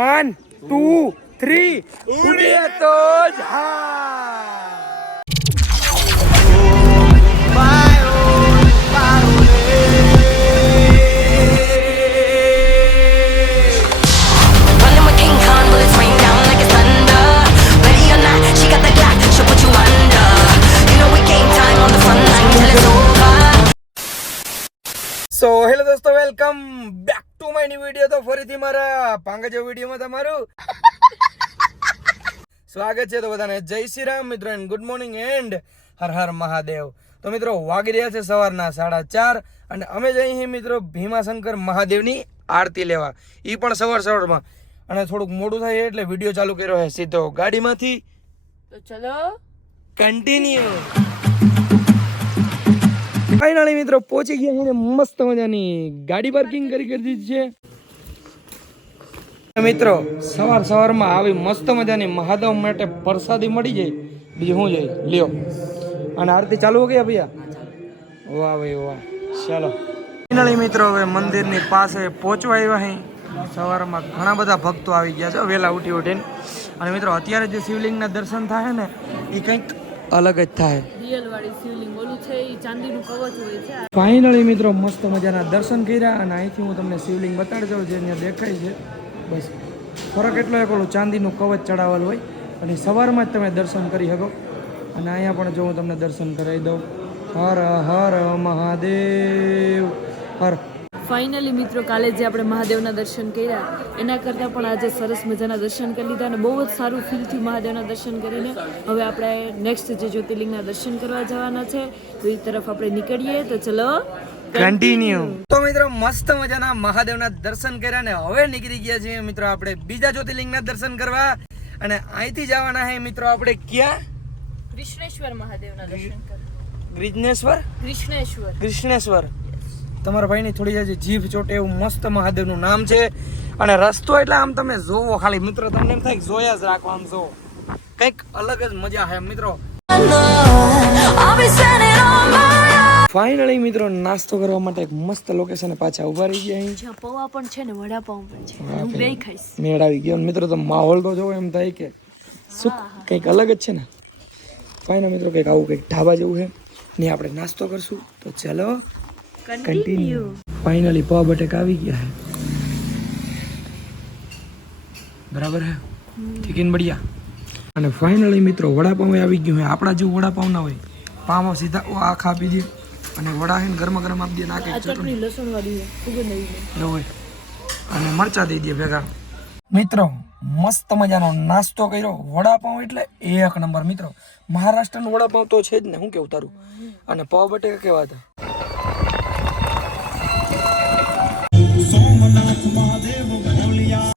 1, 2, 3 ઉડીએ તો જા. So hello દોસ્તો, welcome back to my new video. તો ફરીથી મારા પાંગજો વિડીયોમાં તમારું સ્વાગત છે. તો બધાને જય શ્રી રામ મિત્રો, and good morning and Har Har Mahadev. તો મિત્રો વાગી રહ્યા છે સવારના 4:30 અને અમે જઈએ છીએ મિત્રો ભીમાશંકર મહાદેવની આરતી લેવા, એ પણ સવારમાં. અને થોડુંક મોડું થાય એટલે વિડીયો ચાલુ કર્યો છે સીધો ગાડીમાંથી. તો ચલો કન્ટિન્યુ. ફાઇનલી મિત્રો પહોંચી ગયા છે, મસ્ત મજાની ગાડી પાર્કિંગ કરી દીધી છે મિત્રો. સવારમાં આવી મસ્ત મજાની મહાદેવ માટે પ્રસાદી મળી જાય, બીજું શું જાય લ્યો. અને આરતી ચાલુ હો ગયા ભૈયા, વાહ ભાઈ વાહ. ચાલો ફાઇનલી મિત્રો હવે મંદિરની પાસે પહોંચવા આવ્યા અહીં. સવારમાં ઘણા બધા ભક્તો આવી ગયા છે વહેલા ઉઠીને. અને મિત્રો અત્યારે જે શિવલિંગના દર્શન થાય ને એ કંઈક અલગ જ થાય. ફાઇનલી મિત્રો મસ્ત મજાના દર્શન કર્યા અને અહીંથી હું તમને શિવલિંગ બતાડજો જે અહીંયા દેખાય છે. બસ ફરક એટલો એક ઓલું ચાંદીનું કવચ ચડાવેલું હોય અને સવારમાં જ તમે દર્શન કરી શકો. અને અહીંયા પણ જો હું તમને દર્શન કરાવી દઉં. હર હર મહાદેવ હર. ફાઇનલી મિત્રો કાલે જે આપણે મહાદેવના દર્શન કર્યા એના કરતાં પણ આજે સરસ મજાના દર્શન કરી લીધા અને બહુ જ સારું ફીલ થયું મહાદેવના દર્શન કરીને. હવે આપણે નેક્સ્ટ જે જ્યોતિર્લિંગના દર્શન કરવા જવાના છે તો એ તરફ આપણે નીકળીએ. તો ચલો કન્ટિન્યુ. તો મિત્રો મસ્ત મજાના મહાદેવના દર્શન કર્યા ને હવે નીકળી ગયા છીએ મિત્રો આપણે બીજા જ્યોતિર્લિંગના દર્શન કરવા. અને અહીંથી જવાના છે મિત્રો આપણે ક્યાં? કૃષ્ણેશ્વર મહાદેવના દર્શન કરવા. કૃષ્ણેશ્વર. તમારા ભાઈની થોડી હજી જીભ ચોટે એવું મસ્ત મહાદેવનું નામ છે. અને રસ્તો એટલે આમ તમે જોવો ખાલી મિત્રો, તમને એમ થાય કે જોયા જ રાખો. આમ જો કંઈક અલગ જ મજા છે મિત્રો. ફાઇનલી મિત્રો નાસ્તો કરવા માટે એક મસ્ત લોકેશન પાછા ઉભા રહી ગયા અહીં. જ્યાં પૌવા પણ છે ને વડાપાઉં પણ છે. હું બે ખાઈશ. મેળ આવી ગયો મિત્રો. તો માહોલ તો જોવો એમ થાય કે સુખ કંઈક અલગ જ છે ને. ફાઇનલ મિત્રો કંઈક આવું કંઈક ઢાબા જેવું છે ને આપણે નાસ્તો કરશું. તો ચલો કન્ટિન્યુ. ફાઇનલી પાવ બટેકા આવી ગયા હે, બરાબર હે, ચિકન બઢિયા. અને ફાઇનલી મિત્રો વડાપાઉં આવી ગયું હે. આપણા જેવું વડાપાઉં ના હોય, પાઉં સીધા આખા આપી દે અને વડા હે ગરમા ગરમ આપી દે, નાખે ચટણી લસણ વાળી ખૂબ જ એવું હોય અને મરચા દઈ દે ભેગા. મિત્રો મસ્ત મજાનો નાસ્તો કર્યો. વડાપાઉં એટલે એક નંબર મિત્રો. મહારાષ્ટ્રનું વડાપાઉં તો છે જ ને, શું કેવું તારું? અને પાવ બટેકા કેવા હતા? સોમનાથ મહાદેવ ભોલિયા.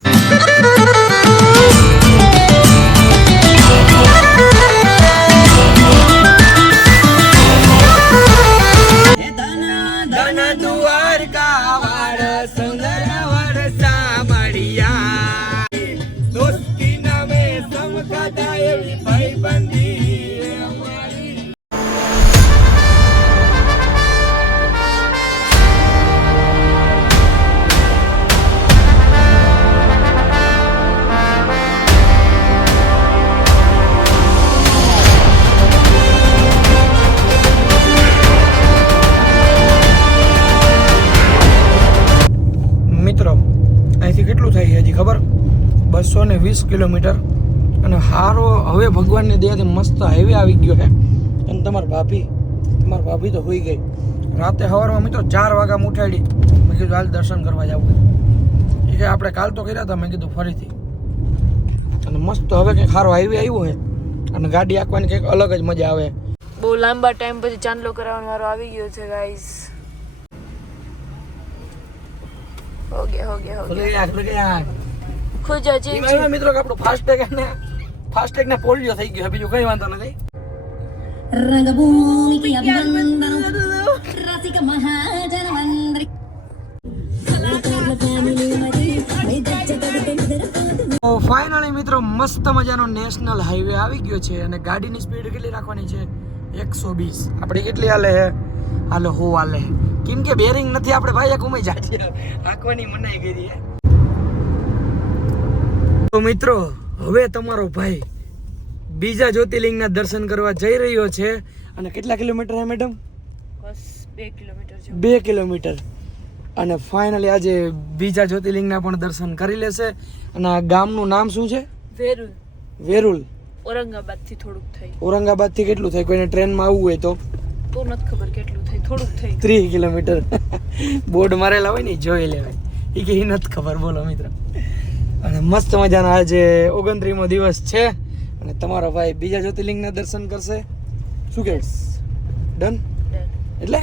કેટલું થાય હજી ખબર? 220 કિલોમીટર. અને હારો હવે ભગવાનની દયાથી મસ્ત હાઈવે આવી ગયો છે. અને તમારી ભાભી તો હોઈ ગઈ. રાતે સવારમાં મિત્રો 4 વાગ્યામાં ઉઠાડી. મેં કીધું હાલ દર્શન કરવા જવું. એ કે આપણે કાલ તો કર્યા હતા. મેં કીધું ફરીથી. અને મસ્ત હવે કંઈક સારો હાઈવે આવ્યો છે અને ગાડી આંકવાની કંઈક અલગ જ મજા આવે. બહુ લાંબા ટાઈમ પછી ચાંદલો કરાવવાનો વારો આવી ગયો છે ગાઈસ. हो गया खुद जी મિત્રો કે આપણો ફાસ્ટેગ ને પોલિયો થઈ ગયો. બીજું કઈ વાંધો નથી. રંગભૂમિ કી અભિનંદન રસિક મહાજન વંદરી. ફાઇનલી મિત્રો મસ્ત મજાનો નેશનલ હાઈવે આવી ગયો છે અને ગાડીની સ્પીડ કેટલી રાખવાની છે? 120. આપણે કેટલી હાલે છે? હાલો 100 હાલે. કેમ કે બેરિંગ નથી આપણે ભાઈ, એક ઉમે જાતી રાખવાની મનાઈ કરી છે. તો મિત્રો હવે તમારો ભાઈ બીજા જ્યોતિર્લિંગના દર્શન કરવા જઈ રહ્યો છે અને કેટલા કિલોમીટર છે મેડમ? બસ 2 કિલોમીટર છે. 2 કિલોમીટર. અને ફાઇનલી આજે બીજા જ્યોતિર્લિંગના પણ દર્શન કરી લેશે. અને આ ગામનું નામ શું છે? વેરુલ. વેરુલ. ઔરંગાબાદ થી થોડુંક થઈ. ઔરંગાબાદ થી કેટલું થાય? કોઈને ટ્રેનમાં આવવું હોય તો નથી ખબર કેટલું થઈ, થોડુંક થઈ. 3 કિલોમીટર. બોર્ડ મારેલા હોય ને જોઈ લેવાય. એ કે નથી ખબર. બોલો મિત્ર. અને મસ્ત મજાના આજે 29મો દિવસ છે અને તમારો ભાઈ બીજા જ્યોતિર્લિંગના દર્શન કરશે. શું કે ડન? એટલે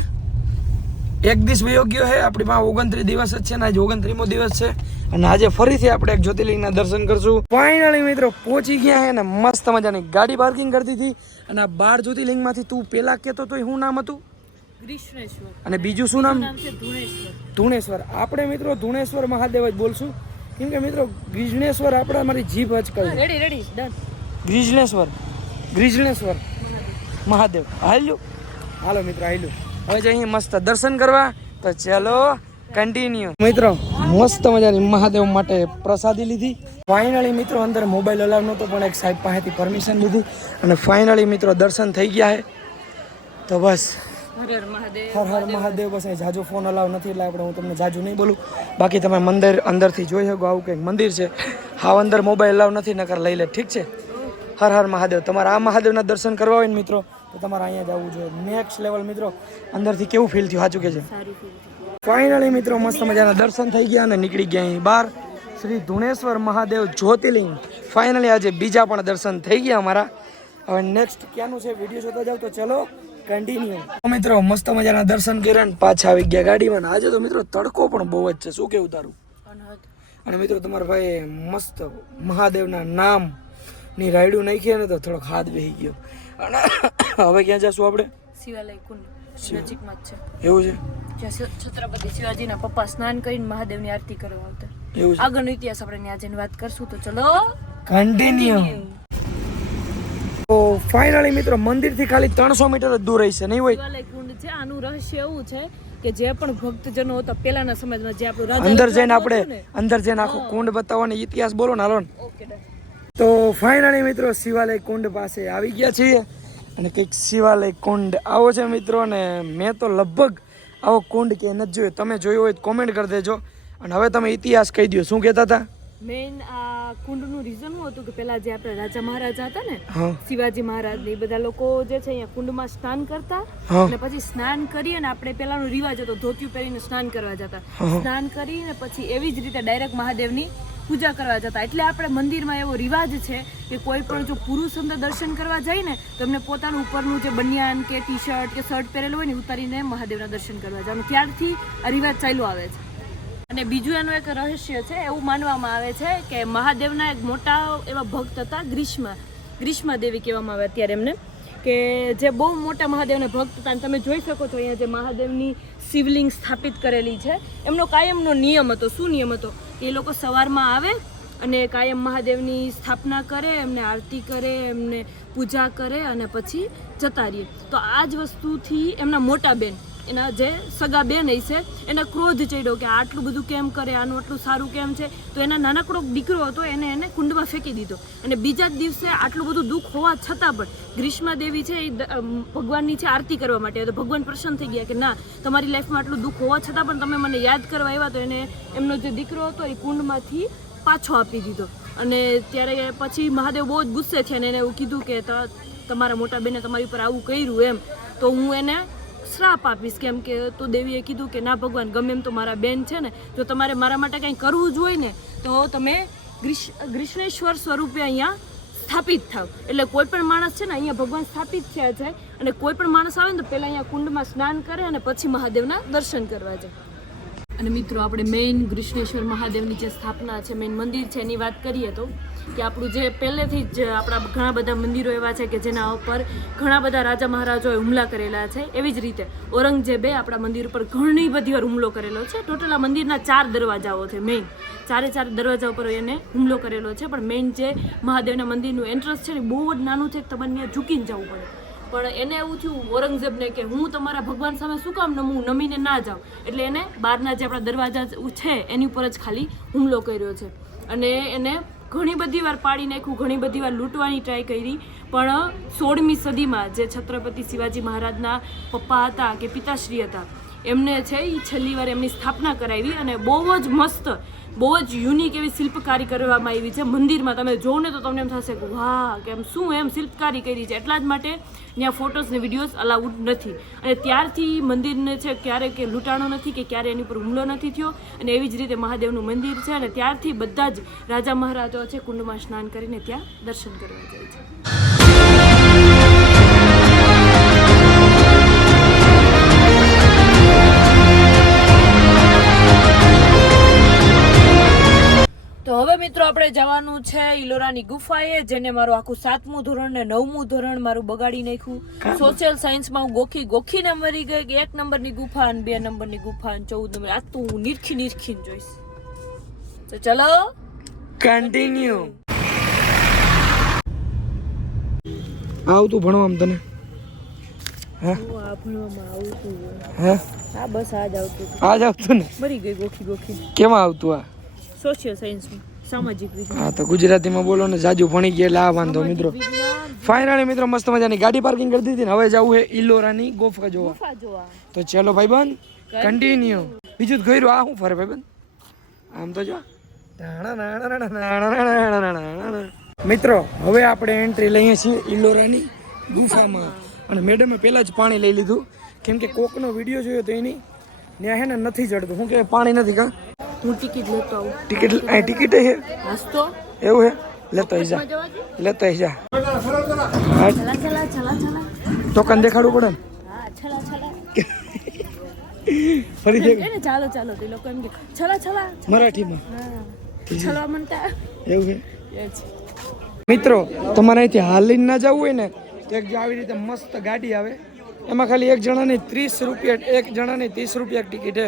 એક દિવસ વયો ગયો છે, આપણી પાસે 29 દિવસ જ છે ને આજે 29મો દિવસ છે અને આજે ફરીથી આપણે એક જ્યોતિર્લિંગના દર્શન કરશું. ફાઇનલી મિત્રો પહોંચી ગયા છે ને મસ્ત મજાની ગાડી પાર્કિંગ કરતી હતી અને આ 12 જ્યોતિર્લિંગમાંથી તું પેલા કહેતો તો શું નામ હતું? ગ્રીષ્ણેશ્વર. અને બીજું શું નામ? છે ધુણેશ્વર. ધુણેશ્વર. આપણે મિત્રો ધુણેશ્વર મહાદેવ જ બોલશું કેમ કે મિત્રો ગ્રીષ્ણેશ્વર આપણે અમારી જીભ જ કરી. Ready done. ગ્રીષ્ણેશ્વર મહાદેવ. હાલો મિત્રો હાલ્યું. હવે જઈએ મસ્ત દર્શન કરવા. તો ચાલો કન્ટિન્યુ. મિત્રો મસ્ત મજાની મહાદેવ માટે પ્રસાદી લીધી. ફાઇનલી મિત્રો અંદર મોબાઈલ અલાવ નહોતો પણ એક સાહેબ પાસેથી પરમિશન લીધી અને ફાઇનલી મિત્રો દર્શન થઈ ગયા છે. તો બસ હર હર મહાદેવ. હર હર મહાદેવ. બસ અહીં જાજો ફોન અલાવ નથી એટલે આપણે હું તમને જાજુ નહીં બોલું. બાકી તમે મંદિર અંદરથી જોઈ શકો આવું કંઈક મંદિર છે. હાવ અંદર મોબાઈલ અલાવ નથી નકર લઈ લે. ઠીક છે. હર હર મહાદેવ. તમારે આ મહાદેવના દર્શન કરવા હોય ને મિત્રો તો તમારે અહીંયા જ આવવું જોઈએ. નેક્સ્ટ લેવલ મિત્રો. અંદરથી કેવું ફીલ થયું સાચું કે છે? સારું ફીલ થયું. ફાઇનલી મિત્રો મસ્ત મજાના દર્શન થઈ ગયા અને નીકળી ગયા અહીં બહાર. શ્રી ધુણેશ્વર મહાદેવ જ્યોતિર્લિંગ. ફાઇનલી આજે બીજા પણ દર્શન થઈ ગયા અમારા. હવે નેક્સ્ટ ક્યાંનું છે વિડીયો જોતા જાવ તો ચલો કન્ટિન્યુ. મિત્રો મસ્ત મજાના દર્શન કર્યા ને પાછા આવી ગયા ગાડીમાં. આજે તો મિત્રો તડકો પણ બહુ જ છે. શું કેવું તારું? અને મિત્રો તમારા ભાઈ મસ્ત મહાદેવના નામની રાયડું નાખીએ ને તો થોડોક હાથ બેસી ગયો. અને હવે ક્યાં જશું આપણે? શિવાલય કુંડ નજીકમાં જ છે. એવું છે? જ્યાં છત્રપતિ શિવાજીના પપ્પા સ્નાન કરીને મહાદેવની આરતી કરવા આવતા. એવું છે? આગળનો ઇતિહાસ આપણે ત્યાં જઈને વાત કરશું. તો ચલો કન્ટિન્યુ. તો ફાઇનલી મિત્રો મંદિરથી ખાલી 300 મીટર જ દૂર હશે નહીં હોય? શિવાલય કુંડ છે. આનું રહસ્ય એવું છે કે જે પણ ભક્તજનો હતા પહેલાના સમયમાં જે આપણું રાજા અંદર જઈને આપણે અંદર જઈને આખો કુંડ બતાવવાનો ઇતિહાસ બોલો ને. હાલો. Okay done. તો ફાઇનલી મિત્રો શિવાલય કુંડ પાસે આવી ગયા છીએ અને કંઈક શિવાલય કુંડ આવો છે મિત્રો. અને મેં તો લગભગ આવો કુંડ કે નથી જોયો. તમે જોયો હોય તો કોમેન્ટ કરી દેજો. અને હવે તમે ઇતિહાસ કહી દો. શું કહેતા હતા? મેઇન આ કુંડનું રીઝન શું હતું કે પેલા જે આપણે રાજા મહારાજા હતા ને હા શિવાજી મહારાજ ને એ બધા લોકો જે છે અહીંયા કુંડમાં સ્નાન કરતા હા. અને પછી સ્નાન કરી અને આપણે પેલાનો રિવાજ હતો ધોતિયું પહેરીને સ્નાન કરવા જતા. સ્નાન કરીને પછી એવી જ રીતે ડાયરેક્ટ મહાદેવની પૂજા કરવા જતા. એટલે આપણે મંદિરમાં એવો રિવાજ છે કે કોઈ પણ જો પુરુષ અંદર દર્શન કરવા જાય ને તો એમને પોતાનું ઉપરનું જે બનિયાન કે ટી શર્ટ કે શર્ટ પહેરેલું હોય ને ઉતારીને મહાદેવના દર્શન કરવા જવાનું. ત્યારથી આ રિવાજ ચાલ્યો આવે છે. અને બીજું એનું એક રહસ્ય છે. એવું માનવામાં આવે છે કે મહાદેવના એક મોટા એવા ભક્ત હતા ગ્રીષ્મા દેવી કહેવામાં આવે અત્યારે એમને, કે જે બહુ મોટા મહાદેવના ભક્ત હતા. અને તમે જોઈ શકો છો અહીંયા જે મહાદેવની શિવલિંગ સ્થાપિત કરેલી છે એમનો કાયમનો નિયમ હતો. શું નિયમ હતો? એ લોકો સવારમાં આવે અને કાયમ મહાદેવની સ્થાપના કરે, એમને આરતી કરે, એમને પૂજા કરે અને પછી જતા રહીએ. તો આ જ વસ્તુથી એમના મોટા બેન એના જે સગા બેન હશે એને ક્રોધ ચડ્યો કે આટલું બધું કેમ કરે, આનું આટલું સારું કેમ છે. તો એના નાનકડો દીકરો હતો એને કુંડમાં ફેંકી દીધો. અને બીજા જ દિવસે આટલું બધું દુઃખ હોવા છતાં પણ ગ્રીષ્મા દેવી છે એ ભગવાનની છે આરતી કરવા માટે. તો ભગવાન પ્રસન્ન થઈ ગયા કે ના, તમારી લાઈફમાં આટલું દુઃખ હોવા છતાં પણ તમે મને યાદ કરવા આવ્યા. તો એને એમનો જે દીકરો હતો એ કુંડમાંથી પાછો આપી દીધો. અને ત્યારે પછી મહાદેવ બહુ જ ગુસ્સે થયા અને એને એવું કીધું કે તમારા મોટા બેને તમારી ઉપર આવું કર્યું એમ તો હું એને શ્રાપ આપીશ. કેમ કે તો દેવીએ કીધું કે ના ભગવાન, ગમે એમ તો મારા બેન છે ને, જો તમારે મારા માટે કંઈ કરવું જ હોય ને તો તમે ગ્રીષ્ણેશ્વર સ્વરૂપે અહીંયા સ્થાપિત થાવ. એટલે કોઈ પણ માણસ છે ને અહીંયા ભગવાન સ્થાપિત થયા છે અને કોઈ પણ માણસ આવે ને તો પહેલાં અહીંયા કુંડમાં સ્નાન કરે અને પછી મહાદેવના દર્શન કરવા જાય. અને મિત્રો આપણે મેઇન ગ્રીષ્ણેશ્વર મહાદેવની જે સ્થાપના છે, મેઇન મંદિર છે એની વાત કરીએ તો કે આપણું જે પહેલેથી જ આપણા ઘણા બધા મંદિરો એવા છે કે જેના ઉપર ઘણા બધા રાજા મહારાજાઓએ હુમલા કરેલા છે. એવી જ રીતે ઔરંગઝેબે આપણા મંદિર ઉપર ઘણી બધી વાર હુમલો કરેલો છે. ટોટલ આ મંદિરના 4 દરવાજાઓ છે. મેઇન 4 દરવાજા ઉપર એને હુમલો કરેલો છે. પણ મેઇન જે મહાદેવના મંદિરનું એન્ટ્રન્સ છે ને બહુ જ નાનું છે, તમારે ત્યાં ઝૂકીને જવું પડે. પણ એને એવું થયું ઔરંગઝેબને કે હું તમારા ભગવાન સામે શું કામ નમું, નમીને ના જાઉં. એટલે એને બહારના જે આપણા દરવાજા છે એની ઉપર જ ખાલી હુમલો કર્યો છે. અને એને ઘણી બધી વાર પાડી નાખ્યું, ઘણી બધી વાર લૂંટવાની ટ્રાય કરી, પણ 16મી સદીમાં જે છત્રપતિ શિવાજી મહારાજના પપ્પા હતા કે પિતાશ્રી હતા, એમને છે એ છેલ્લી વાર એમની સ્થાપના કરાવી અને બહુ જ મસ્ત, બહુ જ યુનિક એવી શિલ્પકારી કરવામાં આવી છે મંદિરમાં. તમે જોવો ને તો તમને એમ થશે કે વાહ, કેમ શું એમ શિલ્પકારી કરી છે. એટલા જ માટે ત્યાં ફોટોસ ને વિડીયોઝ અલાઉડ નથી. અને ત્યારથી મંદિરને છે ક્યારે કે લૂંટાણો નથી કે ક્યારે એની ઉપર હુમલો નથી થયો. અને એવી જ રીતે મહાદેવનું મંદિર છે અને ત્યારથી બધા જ રાજા મહારાજાઓ છે કુંડમાં સ્નાન કરીને ત્યાં દર્શન કરવા જાય છે. તો હવે મિત્રો આપણે જવાનું છે ઇલોરાની ગુફાએ, જેને મારું આખું 7મું ધોરણ ને 9મું ધોરણ મારું બગાડી નાખ્યું. સોશિયલ સાયન્સમાં હું ગોખીને મરી ગઈ કે 1 નંબરની ગુફા અને 2 નંબરની ગુફા અને 14 નંબર. આ તો હું નીરખીને જોઈશ. તો ચલો કન્ટિન્યુ. આવતું ભણવામાં તને? હે આ ભણવામાં આવતું? હે હા બસ આજ આવતું. આજ આવતું ને? મરી ગઈ ગોખી. કેમાં આવતું આ? સોશિયલ સાયન્સમાં, સામાજિક વિજ્ઞાન. હા તો ગુજરાતીમાં બોલો ને, જાજુ ભણી ગયા એટલે આ વાંધો મિત્રો. ફાઇનલી મિત્રો મસ્ત મજાની ગાડી પાર્કિંગ કરી દીધી ને હવે જવું છે ઇલોરાની ગુફા જોવા. તો ચલો ભાઈબંધ કન્ટિન્યુ. બીજું જ ગયું આ શું ફરે ભાઈબંધ? આમ તો જો મિત્રો હવે આપણે એન્ટ્રી લઈએ છીએ ઇલોરાની ગુફામાં. અને મેડમે પહેલા જ પાણી લઈ લીધું કેમ કે કોકનો વિડીયો જોયો તો એની ત્યાં હે ને નથી ચડતું. શું કે પાણી નથી કા? હું ટિકિટ લેતો આવું. ટિકિટ છે હસતો એવું હે? લેતો જા ચલા ટોકન દેખાડવું પડે ને. હા છલા ફરી દે એને ચાલો તે લોકો એમ કે છલા મરાઠીમાં. હા છલવા મનતા એવું છે મિત્રો. તમારે અહીંથી હાલીને ના જવું હોય ને તો એક આવી રીતે મસ્ત ગાડી આવે, એમાં ખાલી એક જણાની 30 રૂપિયા, એક જણાની 30 રૂપિયા ટિકિટ છે.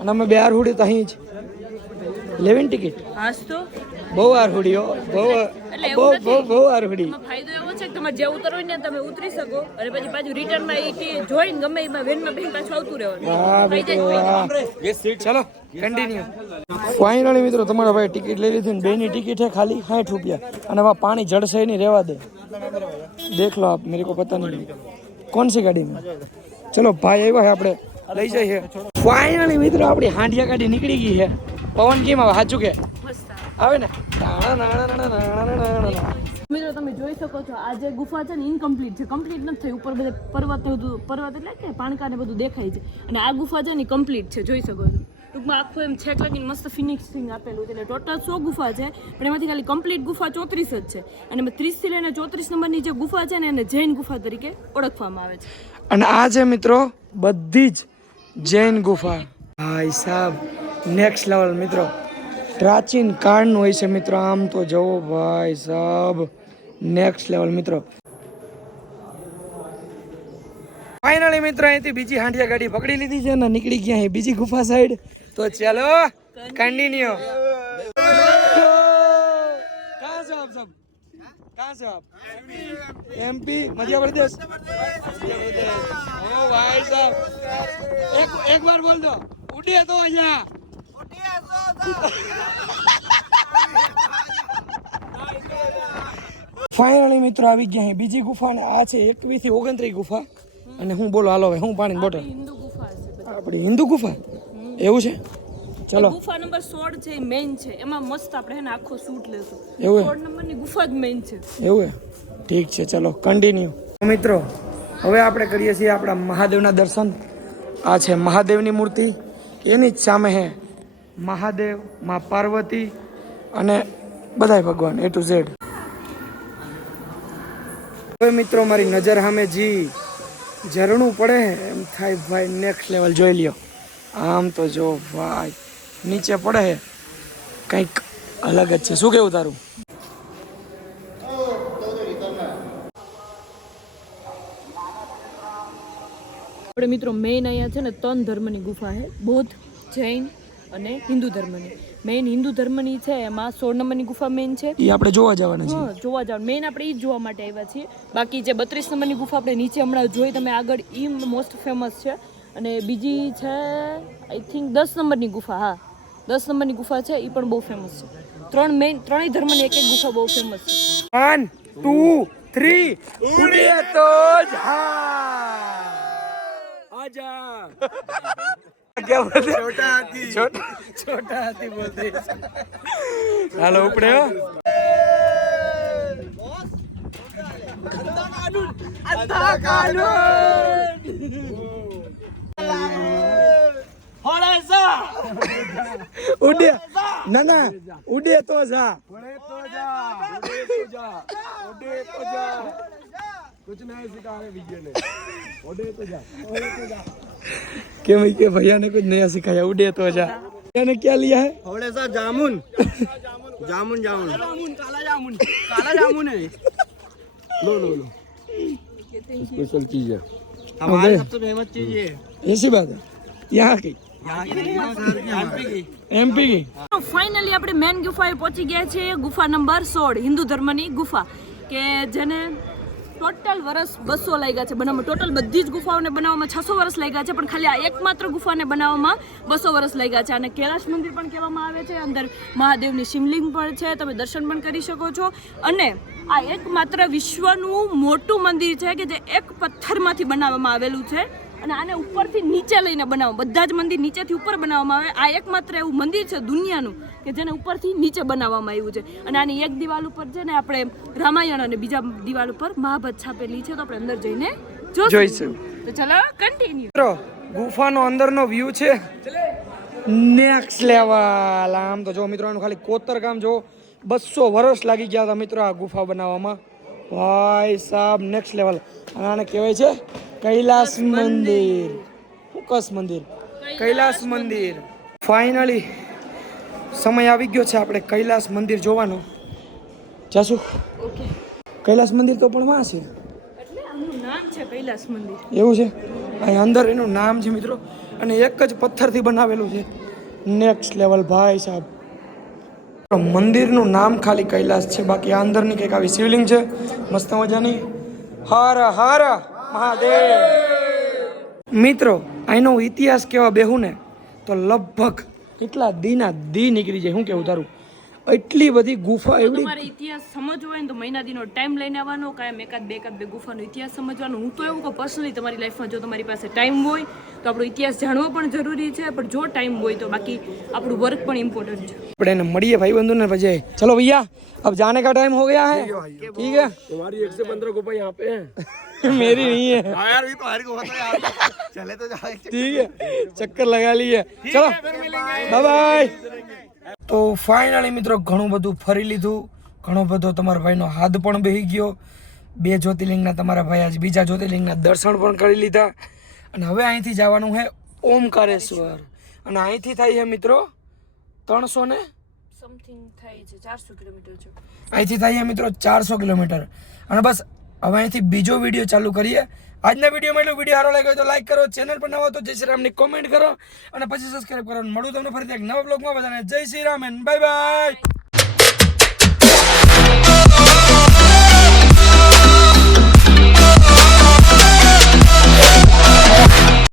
અને અમે 2 આરહુડી તો અહીં જ લેવીને ટિકિટ. હાસ તો બહુ આરહુડી હો, બહુ આરહુડી. ફાયદો એવો છે કે તમારે જે ઉતરવું હોય ને તમે ઉતરી શકો અને પછી પાછું રિટર્નમાં જોઈને ગમે એમાં વેનમાં બેન પાછું આવતું રહેવાનું. ચલો કન્ટિન્યુ. ફાઇનલી મિત્રો તમારા ભાઈ ટિકિટ લઈ લીધી ને બેની ટિકિટ છે ખાલી 60 રૂપિયા. અને હવે પાણી જડશે નહીં, રહેવા દે. દેખ લો આપ, મેરે કો પતા નહીં કોણ સી ગાડી में. ચલો ભાઈ આવ્યા છે, આપણે લઈ જઈએ. ફાઇનલી મિત્રો આપણી હાંડિયા ગાડી નીકળી ગઈ છે. પવન કેમ આવે? સાચું કે આવે ને? મિત્રો તમે જોઈ શકો છો આ જે ગુફા છે ને ઇનકમ્પ્લીટ છે, કમ્પ્લીટ નથી થઈ. ઉપર બધે પર્વત એટલે કે પાણકા ને બધું દેખાય છે. અને આ ગુફા છે ને કમ્પ્લીટ છે, જોઈ શકો છો. ટૂંકમાં આખું એમ છેક લગીને મસ્ત ફિનિશિંગ આપેલું છે. એટલે ટોટલ 100 ગુફા છે પણ એમાંથી ખાલી કમ્પ્લીટ ગુફા 34 જ છે. અને 30 થી લઈને 34 નંબરની જે ગુફા છે ને એને જૈન ગુફા તરીકે ઓળખવામાં આવે છે. અને આ છે મિત્રો બધી જ જૈન ગુફા. ભાઈ સાહેબ નેક્સ્ટ લેવલ મિત્રો. પ્રાચીન કાળનું હોય છે મિત્રો. આમ તો જવો ભાઈ સાહેબ નેક્સ્ટ લેવલ મિત્રો. ફાઇનલી મિત્રો અહીંથી બીજી હાંડિયા ગાડી પકડી લીધી છે ને નીકળી ગયા અહીં બીજી ગુફા સાઈડ. તો ચાલો કન્ટિન્યુ. कहाँ से आप सब? कहाँ से आप? MP मध्य प्रदेश. ओ भाई साहब एक बार बोल दो उठिए तो અહીંયા. ફાઇનલી મિત્રો આવી ગયા અહીં બીજી ગુફા ને આ છે 21 થી 29 ગુફા. અને હું બોલો હાલો હવે હું પાણી બોટલ. હિન્દુ ગુફા છે આપણી હિન્દુ ગુફા એવું છે. ચલો ગુફા નંબર 16 છે મેઇન છે. એમાં મસ્ત આપણે હેને આખો શૂટ લેશું. એવું 16 નંબરની ગુફા જ મેઇન છે. એવું ઠીક છે. ચલો કન્ટિન્યુ. મિત્રો હવે આપણે કરીએ છીએ આપણા મહાદેવના દર્શન. આ છે મહાદેવની મૂર્તિ, એની જ સામે છે મહાદેવ, મા પાર્વતી અને બધાય ભગવાન A to Z. હવે મિત્રો મારી નજર સામે જી ઝરણું પડે એમ થાય ભાઈ નેક્સ્ટ લેવલ. જોઈ લ્યો આમ તો જો ભાઈ નીચે પડે કંઈક અલગ જ છે. શું કેવું તારું? આપણે મિત્રો મેઇન અહીંયા છે ને 3 ધર્મની ગુફા છે, બૌદ્ધ, જૈન અને હિન્દુ ધર્મની. મેઇન હિન્દુ ધર્મની છે એમાં 16 નંબરની ગુફા મેઇન છે. એ આપણે જોવા જવાના છે. હા જોવા જવાનું મેઇન આપણે એ જ જોવા માટે આવ્યા છીએ. બાકી જે 32 નંબરની ગુફા આપણે નીચે હમણાં જોઈ તમે આગળ, એ મોસ્ટ ફેમસ છે. અને બીજી છે આઈ થિંક 10 નંબરની ગુફા. હા 10 નંબરની ગુફા છે, એ પણ બહુ ફેમસ છે. ત્રણેય ધર્મની એક ગુફા બહુ ફેમસ છે. 1 2 3 ઉડીએ તો જહાજ આજા क्या बोलते छोटा हाथी छोटा हाथी बोलते हालो उपड़े हो अंधा कानून होड़े सा उड़े ना ना उड़े तो जा कुछ नहीं सिखा रहे विजय ने उड़े तो जा के भैया ने कुछ नया सिखाया उड़े तो जा भैया ने क्या लिया है थोड़े सा जामुन जामुन जामुन काला जामुन है लो स्पेशल चीज है हमारी सबसे फेमस चीज ये ऐसी बात है यहाँ की एमपी की ફાઇનલી આપણે મેન ગુફાએ પહોંચી ગયા છે. ગુફા નંબર 16 હિન્દુ ધર્મની ગુફા કે જેને ટોટલ વર્ષ 200 લાગ્યા છે બનાવવામાં. ટોટલ બધી જ ગુફાઓને બનાવવામાં 600 વર્ષ લાગ્યા છે, પણ ખાલી આ એકમાત્ર ગુફાને બનાવવામાં 200 વર્ષ લાગ્યા છે. અને કૈલાશ મંદિર પણ કહેવામાં આવે છે. અંદર મહાદેવની શિવલિંગ પણ છે, તમે દર્શન પણ કરી શકો છો. અને આ એકમાત્ર વિશ્વનું મોટું મંદિર છે કે જે એક પથ્થરમાંથી બનાવવામાં આવેલું છે. અને આને ઉપરથી નીચે લઈને બનાવો. બધા જ મંદિર નીચેથી ઉપર બનાવવામાં આવે. આ એકમાત્ર એવું મંદિર છે દુનિયાનું કે જેને ઉપરથી નીચે બનાવવામાં આવ્યું છે. અને આની એક દિવાલ ઉપર છે ને આપણે રામાયણ અને બીજા દિવાલ ઉપર મહાભારત છાપેલી છે. તો આપણે અંદર જઈને જોઈશું. તો ચલો કન્ટિન્યુ. મિત્રો ગુફાનો અંદરનો વ્યૂ છે નેક્સ્ટ લેવલ. આમ તો જો મિત્રો આનું ખાલી કોતર કામ જો 200 વર્ષ લાગી ગયા હતા મિત્રો આ ગુફા બનાવવામાં. ભાઈ સાહેબ નેક્સ્ટ લેવલ. આને કહેવાય છે કૈલાશ મંદિર. ફોકસ મંદિર કૈલાશ મંદિર. ફાઇનલી સમય આવી ગયો છે આપણે કૈલાશ મંદિર જોવાનો. જાસુ ઓકે. કૈલાશ મંદિર તો પણ વાં છે એટલે આનું નામ છે કૈલાશ મંદિર. એવું છે અહીં અંદર એનું નામ છે મિત્રો. અને એક જ પથ્થરથી બનાવેલું છે. નેક્સ્ટ લેવલ ભાઈ સાહેબ. મંદિરનું નામ ખાલી કૈલાશ છે, બાકી આ અંદરની કંઈક આવી શિવલિંગ છે મસ્ત મજાની. હર હર મહાદેવ. મિત્રો અહીંનો ઇતિહાસ કેવા બેહું ને તો લગભગ કેટલા દી નીકળી જાય. શું કેવું તારું? એટલી બધી ગુફા એવડી. તમારે ઇતિહાસ સમજવો હોય ને તો મહિના દીનો ટાઈમ લઈને આવવાનો. કાયમ એકાદ બે ગુફાનો ઇતિહાસ સમજવાનો. હું તો એવું કહું પર્સનલી તમારી લાઈફમાં જો તમારી પાસે ટાઈમ હોય તો આપણો ઇતિહાસ જાણવો પણ જરૂરી છે, પણ જો ટાઈમ હોય તો બાકી આપણું વર્ક પણ ઇમ્પોર્ટન્ટ છે. આપણે એને મળીએ ભાઈ બંधु ने बजे. चलो भैया अब जाने का टाइम हो गया है. ठीक है तुम्हारी 115 गुफा यहाँ पे है. मेरी नहीं है यार ये तो हर को होता है यार. चले तो जाए. ठीक है चक्कर लगा लिए. चलो बाय बाय. તો ફાઇનલી મિત્રો ઘણું બધું ફરી લીધું. ઘણો બધો તમારા ભાઈનો હાથ પણ બેહી ગયો. 2 જ્યોતિર્લિંગના તમારા ભાઈ આજ બીજા જ્યોતિર્લિંગના દર્શન પણ કરી લીધા. અને હવે અહીંથી જવાનું છે ઓમકારેશ્વર. અને અહીંથી થાય છે મિત્રો 300 ને સમથિંગ થાય છે 400 કિલોમીટર છે. અહીંથી થાય છે મિત્રો 400 કિલોમીટર. અને બસ હવે અહીંથી બીજો વિડીયો ચાલુ કરીએ. આજના વિડીયોમાં એટલો વિડીયો સારો લાગ્યો તો લાઈક કરો, ચેનલ પર નવો તો જય શ્રી રામની કોમેન્ટ કરો અને પછી સબસ્ક્રાઈબ કરો. મળું તમને ફરીથી એક નવા બ્લોગમાં. બધાને જય Shri Ram and bye bye.